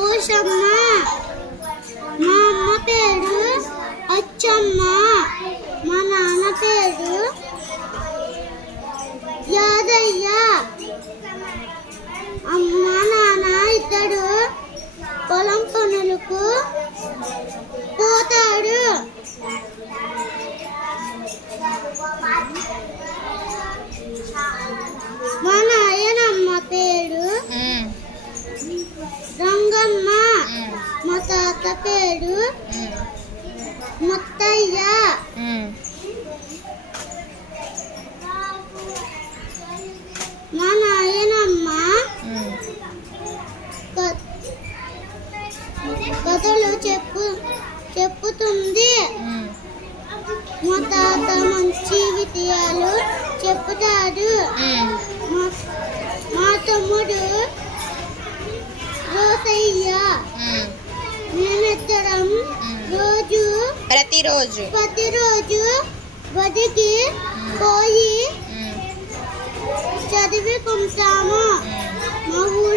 ఓషమ్మ. మా అమ్మ పేరు అచ్చమ్మ. మా నాన్న పేరు యాదయ్య. అమ్మ నాన్న ఇద్దరు పొలం పనులకు పోతాడు. మా నాయనమ్మ పేరు రంగమ్మ. మా తాత పేరు ముత్తయ్య. మా నాయనమ్మ కథలు చెప్పుతుంది. మా తాత మంచి విషయాలు చెప్తాడు. మా తమ్ముడు రోసయ్య. మేమిద్దరం ప్రతిరోజు బడికి పోయి చదువుకుంటాము. మా ఊరు